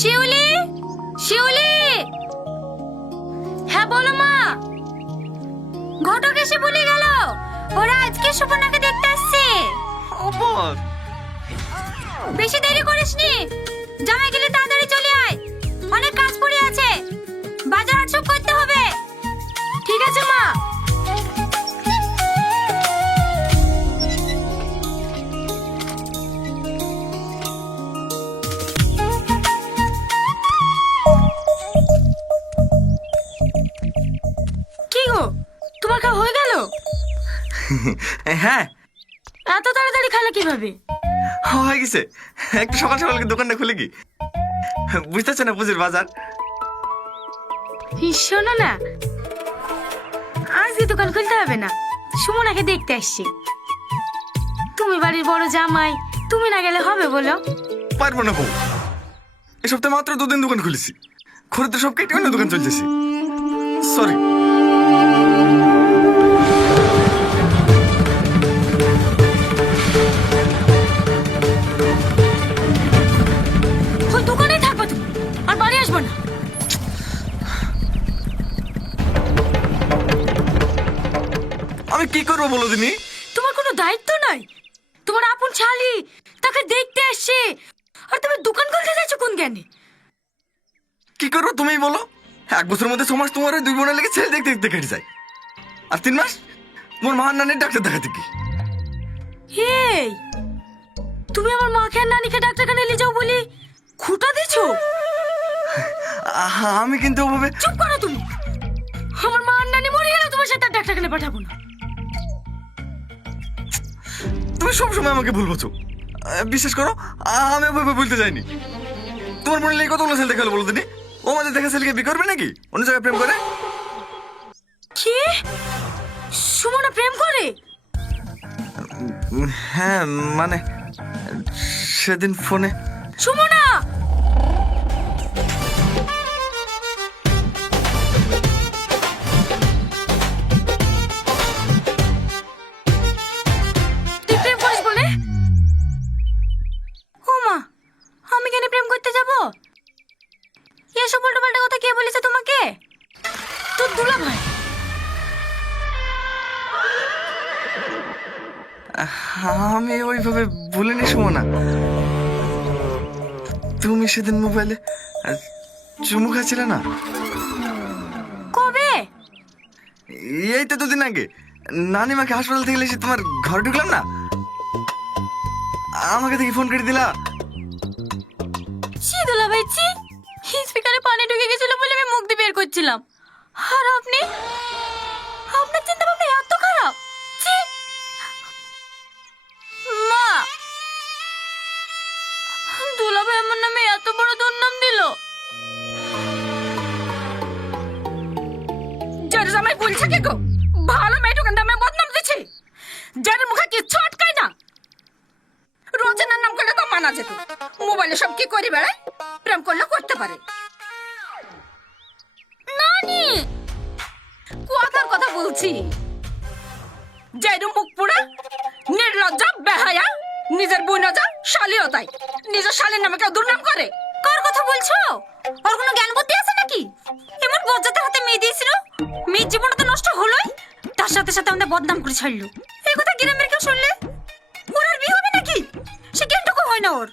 শিউলি, শিউলি। হ্যাঁ বলো মা। ঘটক এসে বলে গেল ওরা আজকে সুপর্ণাকে দেখতে আসছে। বেশি দেরি করিসনি, জামাই গেলে তাড়াতাড়ি চলে আয়, অনেক কাজ পড়ে আছে, বাজার হাট সব করতে হবে। ঠিক আছে মা। কি গো, তোমার খাওয়া হয়ে গেল? হ্যাঁ। এত তাড়াতাড়ি খালে কিভাবে? হয়ে গেছে, একটু সকাল সকাল দোকানটা খুলে কি বুঝতেছে না পুজোর বাজার। শোনো না, আজ এই দোকান খুলতে হবে না, সুমনাকে দেখতে আসছি। তুমি বাড়ির বড় জামাই, তুমি না গেলে হবে বলো? পারবো না বউ, এ সপ্তাহে মাত্র 2 দিন দোকান খুলেছি, খরিদ্দার সব কেটে অন্য দোকান চলতেছি। সরি। ওই দোকানেই থাকবো তুমি, আর বাড়ি আসবো না। আমি কি করবো বলো দিনি? তোমার কোনো দায়িত্ব নাই, তোমার আপন শালি তাকে দেখতে আসছে, আর তুমি দোকান খুলতে যাচ্ছ কোন জ্ঞানে? কি করবো তুমিই বলো। 1 বছরের মধ্যে 6 মাস তোমার ওই 2 বোনের লেগে ছেলে দেখতে দেখতে কেটে যায়, আর 3 মাস তোমার মহান নানির ডাক্তার দেখাতে কি। এই, তুমি আমার মাকে আর নানিকে ডাক্তারখানে নিয়ে যাও বলি খুঁটা দিছো? আমি কিন্তু ওভাবে। চুপ করো তুমি। আমার মা আর নানি মরে গেল, তোমার সাথে আর ডাক্তারখানে পাঠাবো না। তুমি সবসময় আমাকে ভুল বলছো, বিশ্বাস করো আমি ওভাবে বলতে যাইনি। তোমার বোনের লেগে কতগুলো ছেলে দেখালো বলো দিনি? ও আমাদের দেখা ছেলেকে বিয়ে করবে নাকি? অন্য জায়গায় প্রেম করে? কি? সুমনা প্রেম করে? হ্যাঁ, মানে সেদিন ফোনে। সুমনা! তুই প্রেম করিস বলে? ও মা, আমি কেন প্রেম করতে যাব? এসব উল্টোপাল্টা কথা কে বলেছে তোমাকে? তোর দুলা ভাই। আমি ওইভাবে বলিনি সুমনা। তুমি সেদিন মোবাইলে চুমু খাচ্ছিলে না? কবে? এই তো 2 দিন আগে। নানিমাকে হাসপাতাল থেকে এসে তোমার ঘরে ঢুকলাম না, আমাকে দেখি ফোন করে দিলা। ছি দুলা ভাই, ছি। স্পিকারে পানি ঢুকে গেছিল বলে আমি মুখ দিয়ে বের করছিলাম, আর আপনি, আপনার চিন্তা ভাবনা এত খারাপ? ছি। মা, দুলা ভাই আমার নামে এত বড় দুর্নাম দিল। যার জামাই বলছে কে গো, ভালো মেয়েটুকার নামে বদনাম দিচ্ছে, যার মুখে কিচ্ছু আটকায় না। রোজনার নাম করলে তো মানা যেত, মোবাইলে সব কি করে বেড়ায়, প্রেম করলে করতে পারে। নানি, কথার কথা বলছি, যাইরু মুখ পুরা নির্লজ্জা বেহায়া, নিজের বই না যা শালিও তাই, নিজের শালীর নামে কেউ দুর্নাম করে। কার কথা বলছো? ওর কোনো জ্ঞান বুদ্ধি আছে নাকি? এমন বজ্জাতের হাতে মেয়ে দিয়েছিল, মেয়ের জীবনটা তো নষ্ট হলোই, তার সাথে সাথে আমাদের বদনাম করে ছাড়লো। এই কথা গ্রামের কেউ শুনলে ওর আর বিয়ে হবে নাকি? সে জ্ঞানটুকু হয় না ওর।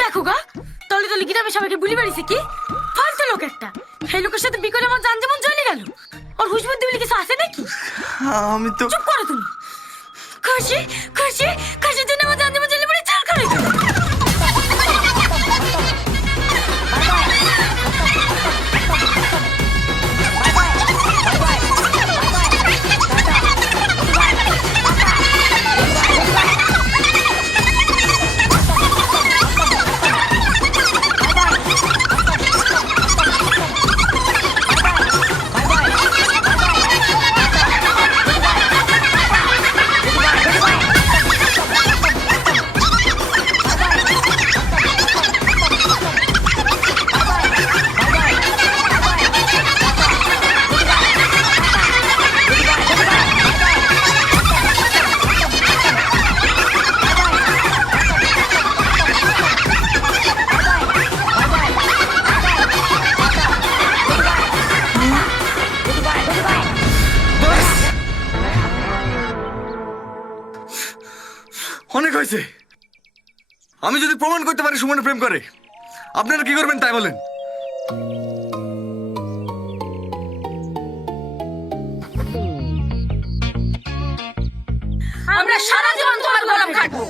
দেখো গা, তলে তলে গ্রামে সবাইকে বুলি বাড়িছে কি ফালতু লোক একটা। এই লোকের সাথে বিকলে আমার জান যেমন চলে গেল, ওর হুশ বুদ্ধি বলে কিছু আছে নাকি? আমি তো। চুপ করো তুমি। খুশি খুশি খুশির জন্য আমার জান যেমন চলে পড়ে চাল করে। হয়েছে। আমি যদি প্রমাণ করতে পারি সুমনে প্রেম করে, আপনারা কি করবেন তাই বলেন। আমরা সারা জীবন তোমার গোলাম থাকবো।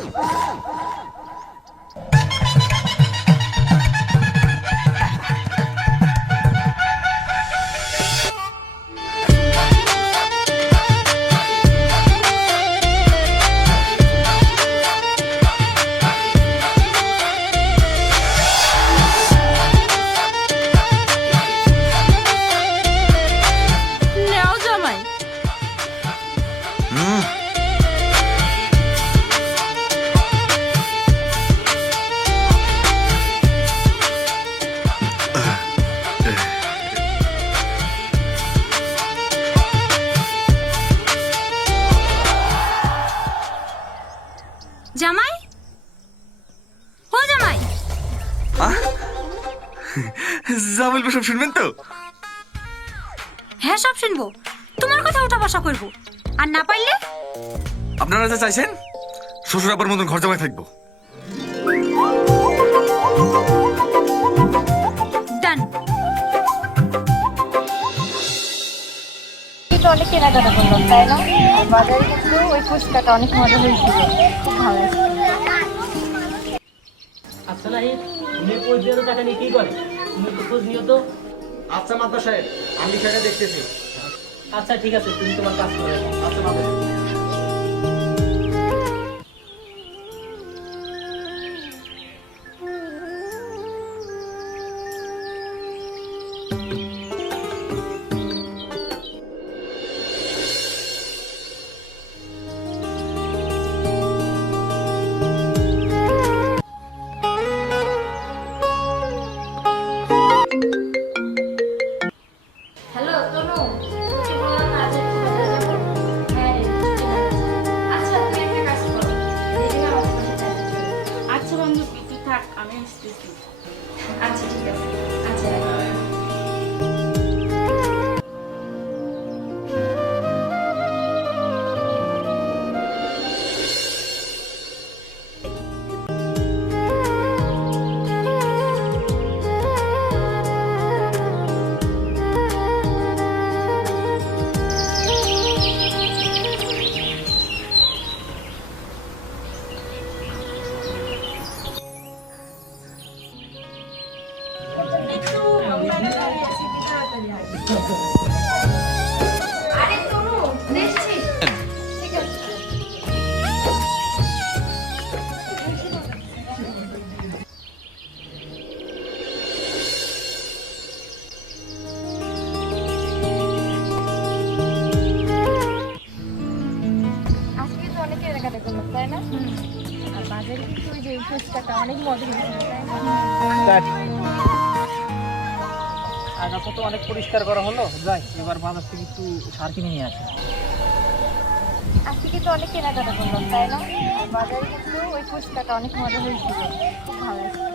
নেও জামাই। জামাই, ও জামাই, যা বলবো সব শুনবেন তো? হ্যাঁ সব শুনবো, তোমার কথা ওঠা বসা করবো। আর না পারলে আপনারা যা চাইছেন শ্বশুর আব্বার মতন ঘর জামাই থাকবো। ডান। তো অনেক কেনাকাটা করলাম তাই না? আর বাজারে কিন্তু ওই ফুচকাটা অনেক মজা হয়েছিল, খুব ভালো লাগছিল। আচ্ছা নাহিদ, তুমি ওই দেড় টাকা নিয়ে কি করে? তুমি একটু খোঁজ নিও তো। আচ্ছা মাদ্দা সাহেব, আমি সেটা দেখতেছি। আচ্ছা ঠিক আছে, তুমি তোমার কাজ করো। আচ্ছা মাদ্দা সাহেব। হ্যালো তনু, তোকে বললাম না আজ একটু বাজারে যাবো? হ্যাঁ রে, চলে আসছি। আচ্ছা তুমি একটা কাজ করো, দেরি হয়ে আমার সাথে দেখা করো। আচ্ছা বান্ধবী, তুই থাক, আমি আসতেছি। আচ্ছা ঠিক আছে, আচ্ছা রাখো। আরে তনু, দেখছিস? ঠিক আছে। আজকে তো অনেক কেনাকাটা করলাম তাই না? আর বাজারে কিন্তু ওই যে এই ফুচকাটা অনেক মজা হয়েছিল তাই না? আগাছা তো অনেক পরিষ্কার করা হলো, যাই এবার বাজার থেকে একটু সার কিনে নিয়ে আসি। আজকে কিন্তু অনেক কেনাকাটা করলাম তাই না? আর বাজারে কিন্তু ওই ফুচকাটা অনেক মজা হয়েছিল, খুব ভালো লাগছিল।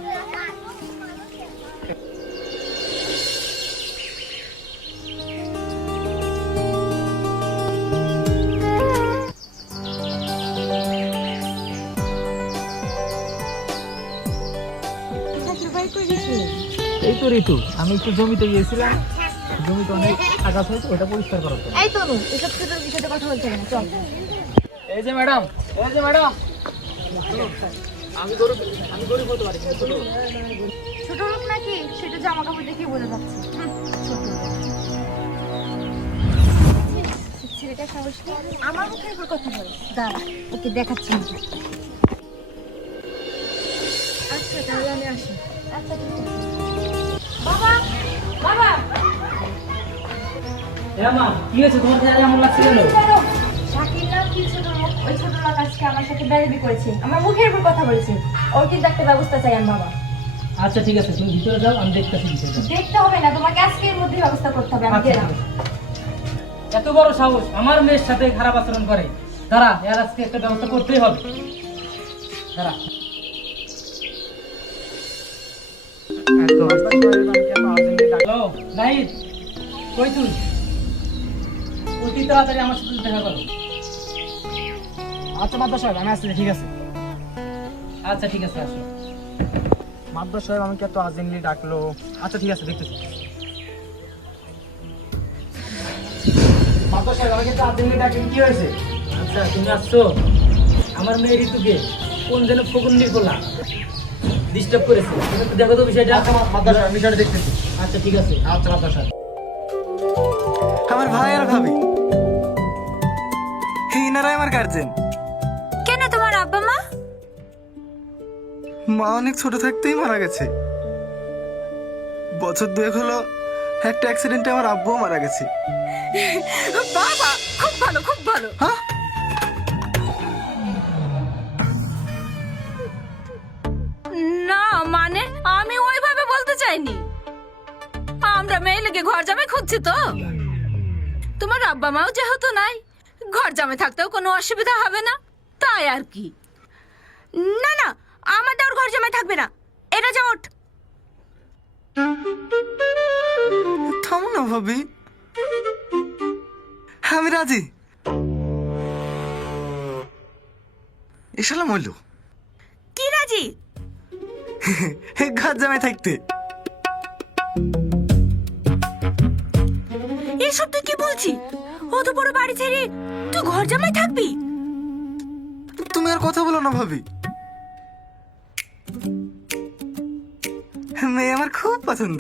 এই তো ঋতু, আমি একটু জমিতে গিয়েছিলাম, জমিতে অনেক আগাছা হয়েছে, ওটা পরিষ্কার করার জন্য। এই তনু, এসব ছোটোর বিষয়টা কথা বলতে হবে না, চল। এই যে ম্যাডাম, এই যে ম্যাডাম, আমি গরিব হতে পারি, কিন্তু ছোট লোক। ছোট লোক নাকি সেটা জামা কাপড় দেখে বোঝা যাচ্ছে। ছোট লোক। ছেলেটা সাহস কি আমার মুখের উপর কথা বলে? দাঁড়া, ওকে দেখাচ্ছি আমি। আচ্ছা তাহলে আমি আসি। আচ্ছা ঠিক আছে। বাবা, বাবা, হ্যাঁ মা, কি হয়েছে? তোমার চেহারা এমন লাগছে কেন? শাকিল নাম কি ছোট লোক? ওই ছোট লোক আজকে আমার সাথে বেয়াদবি করেছে, আমার মুখের উপর কথা বলেছে। ওর কিন্তু একটা ব্যবস্থা চাই আমি বাবা। আচ্ছা ঠিক আছে, তুমি ভিতরে যাও, আমি দেখতেছি বিষয়টা। দেখতে হবে না, তোমাকে আজকের মধ্যে ব্যবস্থা করতে হবে। আমি আচ্ছা, গেলাম। এত বড় সাহস, আমার মেয়ের সাথে খারাপ আচরণ করে। দাঁড়া, এর আজকে একটা ব্যবস্থা করতেই হবে। দাঁড়া। হ্যালো, নাহিদ, কই তুই? অতি তাড়াতাড়ি আমার সাথে দেখা করো। আচ্ছা মাদ্দা সাহেব, আমি আসছি, ঠিক আছে। আচ্ছা ঠিক আছে, আসো। মাদ্দার সাহেব আমাকে এত আর্জেন্টলি ডাকলো। আচ্ছা ঠিক আছে, দেখতেছি। মাদ্দার সাহেব আমাকে এত আর্জেন্টলি ডাকলেন, কি হয়েছে? আচ্ছা তুমি আসছো, আমার মেয়ে ঋতুকে কোন যেন ফকুন্নির গোলা ডিস্টার্ব করেছে, তুমি একটু দেখো তো বিষয়টা। আচ্ছা মাদ্দার সাহেব, আমি সেটা দেখতেছি। আচ্ছা ঠিক আছে। আচ্ছা মাদ্দার সাহেব। আমার ভাই আর ভাবি ইনারাই আমার গার্জেন। কেন তোমার আব্বা মা? মা অনেক ছোট থাকতেই মারা গেছে। বছর দুয়েক হলো একটা অ্যাক্সিডেন্টে আমার আব্বুও মারা গেছে। বাবা খুব ভালো, খুব ভালো। হ্যাঁ, না মানে আমি ওইভাবে বলতে চাইনি। আমরা মেয়ে লেগে ঘর জামাই খুঁজছি তো। তোমার আব্বা মাও যেহেতু নাই, ঘর জামাই থাকতেও কোনো অসুবিধা হবে না, তাই আর কি। না না, আমাদের আর ঘর জামাই থাকবে না, এটা যা ওঠ। থামো না ভাবি, আমি রাজি। এসালাম হইল কি রাজি? ঘর জামাই থাকতে। এসব তুই কি বলছি? অত বড় বাড়ি ছেড়ে তুই ঘর জামাই থাকবি? তুমি আর কথা বলো না ভাবি, মেয়ে আমার খুব পছন্দ।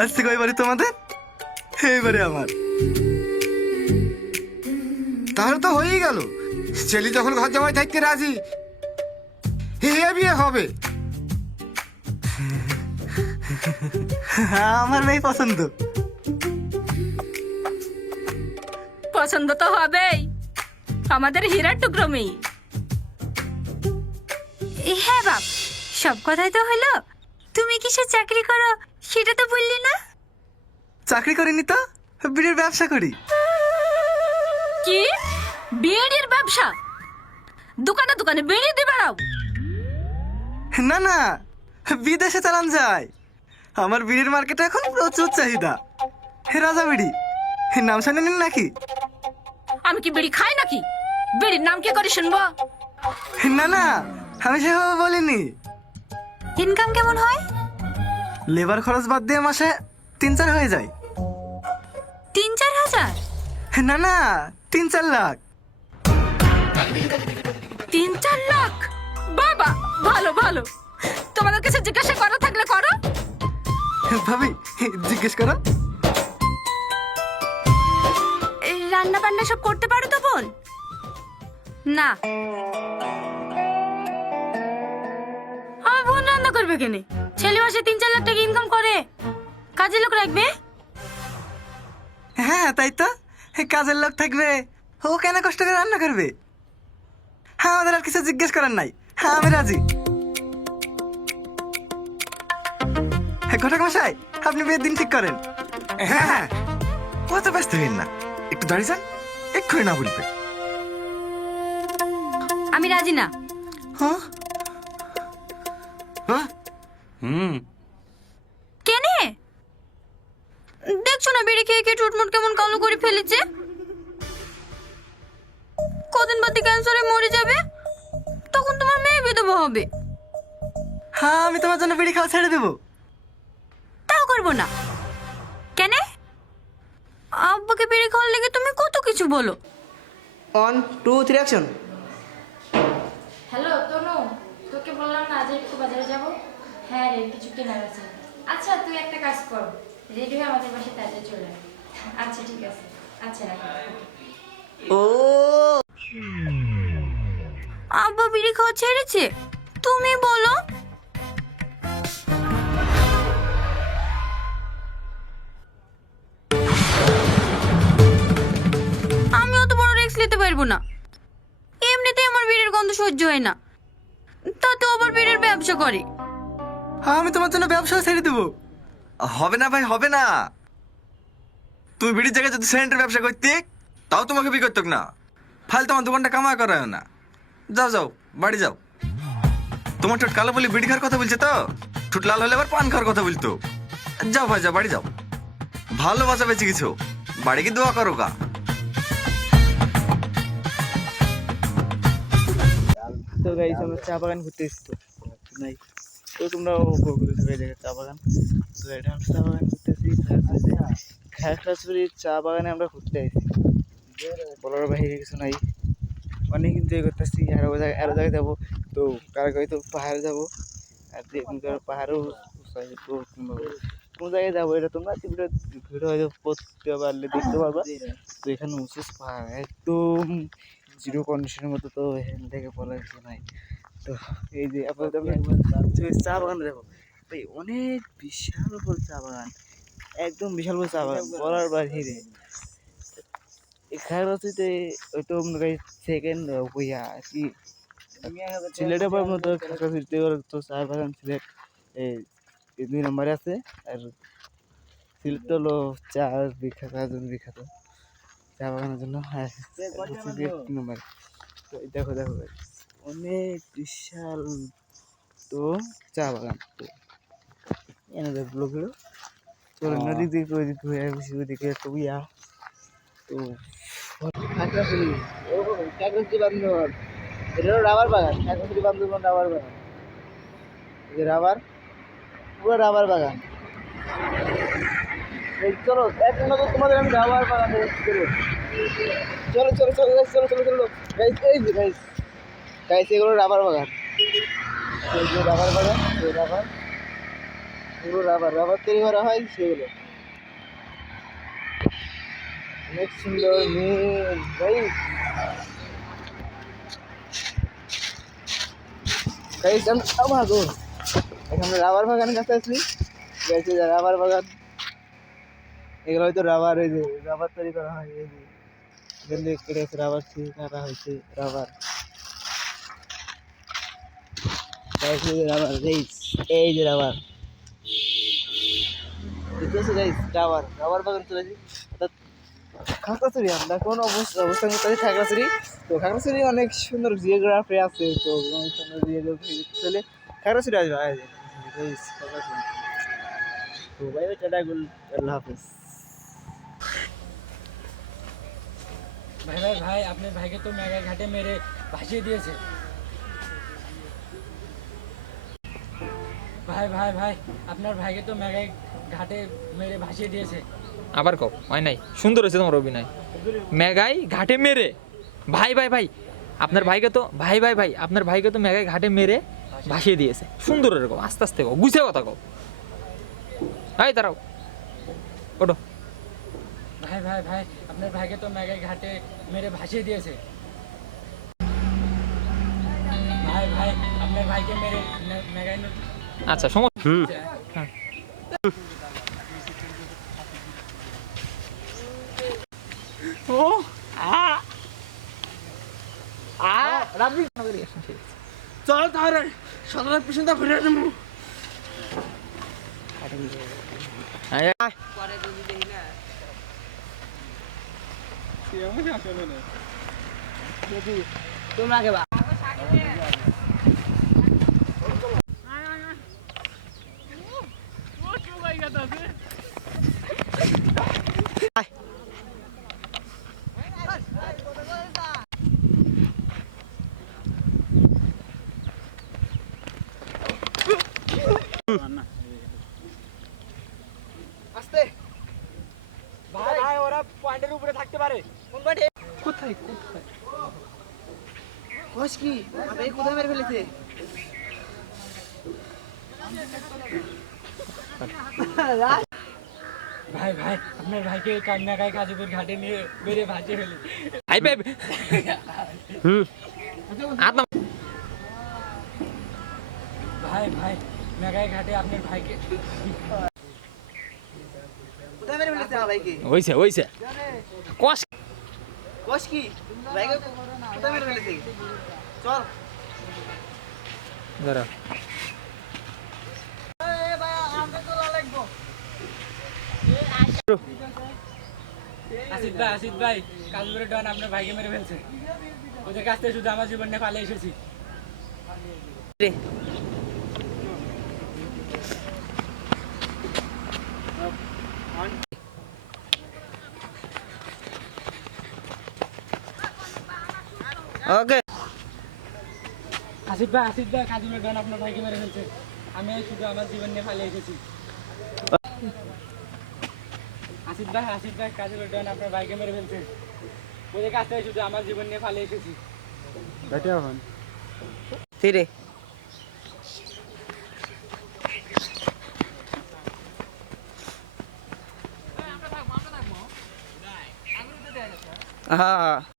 আজ থেকে ওই বাড়ি তোমাদের, এই বাড়ি আমার। তাহলে তো হয়েই গেল। ছেলে যখন ঘর জামাই থাকতে রাজি, বিয়ে হবে। আমার মেয়ে পছন্দ। পছন্দ তো হবেই, আমাদের হীরার টুকরো মেয়ে। হ্যাঁ বাপ, সব কথাই তো হলো। তুমি কিসে চাকরি করো সেটা তো বললি না। চাকরি করিনি তো, বিড়ির ব্যবসা করি। কি বিড়ির ব্যবসা? দোকানে দোকানে বিড়ি দিয়ে বেড়াও? না না, বিদেশে চালান যায়। আমার বিড়ির মার্কেটে এখন প্রচুর চাহিদা। রাজা বিড়ি নাম শুনেন নাকি? আমি কি বিড়ি খাই নাকি? বিড়ির নাম কি করে শুনবো? না না, আমি সেভাবে বলিনি। ইনকাম কেমন হয়? লেবার খরচ বাদ দিয়ে মাসে 3-4 হয়ে যায়। 3-4 হাজার? না না, 3-4 লাখ। 3-4 লাখ? বাবা ভালো ভালো। তোমাদের কাছে জিজ্ঞাসা করা থাকলে করো। ভাবি জিজ্ঞেস করো। রান্না বান্না সব করতে পারো তো বোন? না, আমার বোন রান্না করবে কেন? ছেলে মাসে 3-4 লাখ টাকা ইনকাম করে, কাজের লোক রাখবে। হ্যাঁ তাই তো, কাজের লোক থাকবে, ও কেন কষ্ট করে রান্না করবে? হ্যাঁ, আমাদের আর কিছু জিজ্ঞেস করার নাই। হ্যাঁ, আমি রাজি। ঘটক মশাই, আপনি বিয়ের দিন ঠিক করেন। হ্যাঁ হ্যাঁ, অত ব্যস্ত হইন না, একটু দাঁড়িয়ে যান, এক্ষুনি না বলবে। আমি রাজি না। হ্যাঁ হ্যাঁ, কেনে? দেখছো না বেড়ে খেয়ে খেয়ে টুটমুট কেমন কালো করে ফেলেছে। কদিন বাদে ক্যান্সারে মরে যাবে, তখন তোমার মেয়ে বিধবা হবে। হ্যাঁ, আমি তোমার জন্য বিড়ি খাওয়া ছেড়ে দেবো। তাও করবো না। কেন? আব্বাকে বিড়ি খাওয়ার লেগে তুমি কত কিছু বলো। 1 2 3 অ্যাকশন। হ্যালো তনু, তোকে বললাম না যে একটু বাজারে যাব। হ্যাঁ রে, কিছু কেনার আছে। আচ্ছা তুই একটা কাজ কর, রেডি হয়ে আমাদের বাসায় তাড়াতাড়ি চলে আয়। আচ্ছা ঠিক আছে, আচ্ছা রাখি। ও আব্বা বিড়ি খাওয়া ছেড়েছে, তুমি বলো। আমি অত বড় রিস্ক নিতে পারবো না। এমনিতেই আমার বিড়ির গন্ধ সহ্য হয় না, তাতে আবার বিড়ির ব্যবসা করে। হ্যাঁ, আমি তোমার জন্য ব্যবসা ছেড়ে দেবো। হবে না ভাই, হবে না। তুমি বিড়ির জায়গায় যদি সিলিন্ডার ব্যবসা করতে, তাও তোমাকে বিয়ে করতো না। ফাইল তোমার দোকানটা কামাই করায় না। যাও যাও, বাড়ি যাও। তোমার ঠোঁট কালো বলে বিড়ি খাওয়ার কথা বলছে তো, ঠোঁট লাল হলে আবার পান খাওয়ার কথা বলতো। যাও ভাই যাও, বাড়ি যাও। ভালো বাঁচা বেঁচে কিছু, বাড়ি কি দোয়া করো গা। তো গাইস আমরা চা বাগান ঘুরতে এসেছি তো নাই তো তোমরা উপভোগ করতে পারবে চা বাগান তো এটা আমরা চা বাগান ঘুরতেছি খাগড়াছড়ির চা বাগানে আমরা ঘুরতে এসেছি বলার বাইরে কিছু নাই অনেক এনজয় করতেছি আরো জায়গায় যাবো তো কারাগাই তো পাহাড়ে যাবো আর পাহাড়েও তো কোন জায়গায় যাবো এটা তোমরা ভিডিও হয়তো করতে পারলে দেখতে পারবা তো এখানে উঁচু পাহাড় একদম জিরো কন্ডিশনের মতো তো এখান থেকে বলার কিছু নাই তো এই যে আপাতত আমরা চা বাগানে দেখো ভাই অনেক বিশাল বড় চা বাগান একদম বিশাল বড় চা বাগান বলার বাইরে এই খাগড়াছড়িতে ওই তো সেকেন্ড বইয়া কি সিলেটের পর মতো খাগড়াছড়িতে তো চা বাগান সিলেট এই 2 নম্বরে আছে আর সিলেট তো হলো চা বিখ্যাত জন্য বিখ্যাত চা বাগানের জন্য হ্যাঁ 3 নম্বর তো দেখো দেখো ভাই অনেক বিশাল তো চা বাগান তো এনে দেখলো ভিড় চলো নদী দিকে ওই দিকে হয়ে বেশি ওইদিকে তো ইয়া তো খাগড়াছড়ি ও খাগড়াছড়ি বান্দরবান এটা হলো রাবার বাগান খাগড়াছড়ি বান্দরবান রাবার বাগান এই যে রাবার পুরো রাবার বাগান এই চলো এক মিনিট তোমাদের আমি রাবার বাগান চলো চলো চলো চলো চলো চলো চলো গাইস এই যে গাইস গাইস এগুলো রাবার বাগান এই যে রাবার বাগান এই রাবার পুরো রাবার রাবার তৈরি করা হয় সেগুলো অনেক সুন্দর নীল গাইস গাইস আমার গো এখানে রাবার বাগানের কাছে আছি গাইস এই যে রাবার বাগান এগুলো হয়তো রাবার এই যে রাবার তৈরি করা হয় এই যে এখান থেকে কেটে রাবার তৈরি করা হয়েছে রাবার গাইস এই যে রাবার গাইস এই যে রাবার দেখতেছো গাইস রাবার বাগান চলেছি অর্থাৎ খাগড়াছড়ি আমরা কোন অবস্থান করতেছি খাগড়াছড়ি তো খাগড়াছড়ি অনেক সুন্দর জিওগ্রাফি আছে তো অনেক সুন্দর জিওগ্রাফি চলে খাগড়াছড়ি আসবে খাগড়াছড়ি তো বাই বাই টাটা গুল আল্লাহ হাফেজ ভাই ভাই ভাই আপনার ভাইকে তো মেঘায় ঘাটে মেরে ভাসিয়ে দিয়েছে ভাই ভাই ভাই আপনার ভাইকে তো মেঘায় ঘাটে মেরে ভাসিয়ে দিয়েছে আবার কও হয় নাই সুন্দর হয়েছে তোমার অভিনয় মেঘাই ঘাটে মেরে ভাই ভাই ভাই আপনার ভাইকে তো ভাই ভাই ভাই আপনার ভাইকে তো মেঘাই ঘাটে মেরে ভাসিয়ে দিয়েছে সুন্দর এরকম আস্তে আস্তে কও গুছিয়ে কথা কও এই দাঁড়াও ওঠো ভাই ভাই ভাই আপনার ভাইকে তো মেঘায় ঘাটে মেরে ভাসিয়ে দিয়েছে ভাই ভাই আপনার ভাইকে মেরে মেঘায় আচ্ছা সমস্যা ও চলো তাহলে সদরের পিছনটা ঘুরে নেবো তোমরা আগে বা আস্তে ভাই ভাই ওরা পয়েন্টের উপরে থাকতে পারে কোন পয়েন্টে কোথায় কোথায় কোচ কি আবে কোথায় মেরে ফেলেছে ভাই ভাই আপনার ভাইকে কান্নাকায় কাজীপুর ঘাটে নিয়ে মেরে ভাসিয়ে ফেলে আই ভাই আদম ভাই ভাই মেঘায় ঘাটে আপনার ভাইকে কোথায় মেরে ফেলেছে আমার ভাইকে হইছে হইছে কস কোচ কি ভাইকে কোথায় মেরে ফেলেছে চল দাঁড়া আসিফ ভাই কাজীপুরের ডন আপনার ভাইকে মেরে ফেলছে ওদের কাছ থেকে শুধু আমার জীবন নিয়ে পালিয়ে এসেছি ওকে আসিফ ভাই কাজিমের ডন আপনার ভাইকে মেরে ফেলছে। আমি শুধু আমার জীবন নিয়ে পালিয়ে এসেছি। আসিফ ভাই কাজিমের ডন আপনার ভাইকে মেরে ফেলছে। ওদের কাছ থেকে শুধু আমার জীবন নিয়ে পালিয়ে এসেছি। ফিরে হ্যাঁ